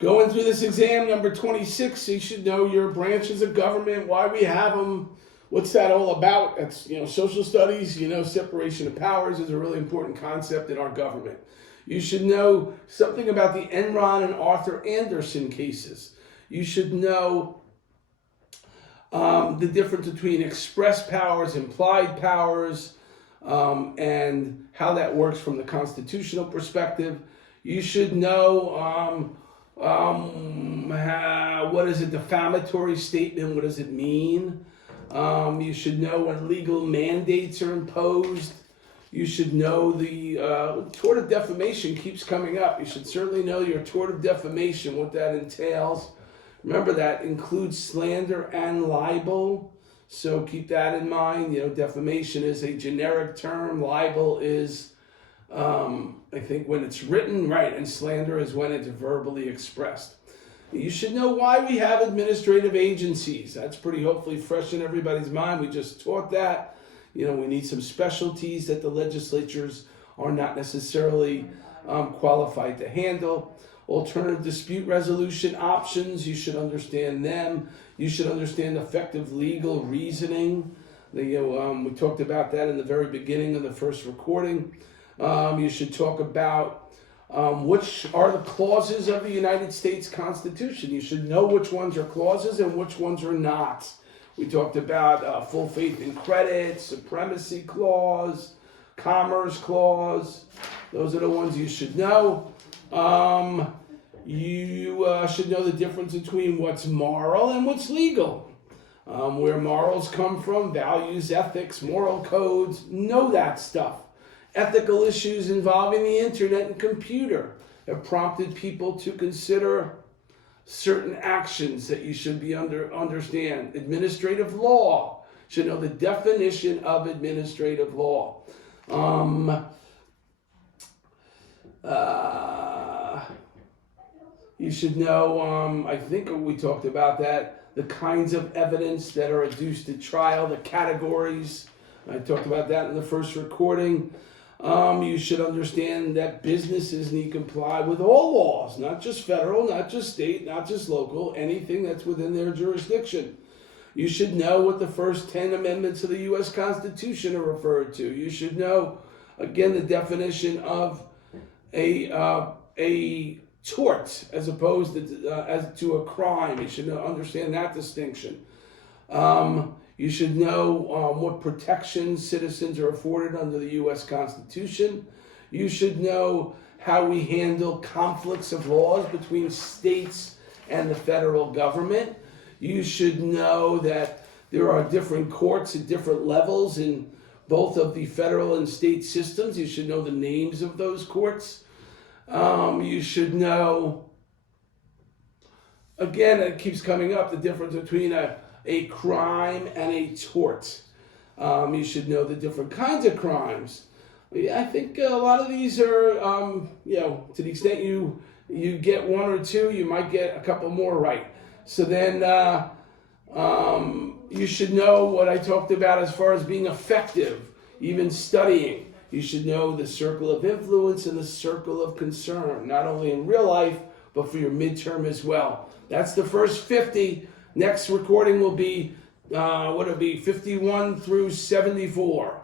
Going through this exam, number 26, you should know your branches of government, why we have them, what's that all about. That's, social studies, separation of powers is a really important concept in our government. You should know something about the Enron and Arthur Anderson cases. You should know the difference between express powers, implied powers, and how that works from the constitutional perspective. You should know what is a defamatory statement? What does it mean? You should know when legal mandates are imposed. You should know the tort of defamation keeps coming up. You should certainly know your tort of defamation, what that entails. Remember, that includes slander and libel, so keep that in mind. Defamation is a generic term. Libel is, I think, when it's written, right, and slander is when it's verbally expressed. You should know why we have administrative agencies. That's pretty hopefully fresh in everybody's mind. We just taught that. We need some specialties that the legislatures are not necessarily qualified to handle. Alternative dispute resolution options, you should understand them. You should understand effective legal reasoning. We talked about that in the very beginning of the first recording. You should talk about which are the clauses of the United States Constitution. You should know which ones are clauses and which ones are not. We talked about full faith and credit, supremacy clause, commerce clause. Those are the ones you should know. You should know the difference between what's moral and what's legal. Where morals come from, values, ethics, moral codes, know that stuff. Ethical issues involving the internet and computer have prompted people to consider certain actions that you should be understand. Administrative law, should know the definition of administrative law. You should know, I think we talked about that, the kinds of evidence that are adduced at trial, the categories. I talked about that in the first recording. You should understand that businesses need to comply with all laws, not just federal, not just state, not just local, anything that's within their jurisdiction. You should know what the first 10 amendments of the U.S. Constitution are referred to. You should know, again, the definition of a tort as opposed to a crime. You should understand that distinction. You should know what protections citizens are afforded under the U.S. Constitution. You should know how we handle conflicts of laws between states and the federal government. You should know that there are different courts at different levels in both of the federal and state systems. You should know the names of those courts. You should know, again, it keeps coming up, the difference between a crime and a tort. You should know the different kinds of crimes. I think a lot of these are, to the extent you get one or two, you might get a couple more right. So then you should know what I talked about as far as being effective, even studying. You should know the circle of influence and the circle of concern, not only in real life, but for your midterm as well. That's the first 50. Next recording will be, 51 through 74.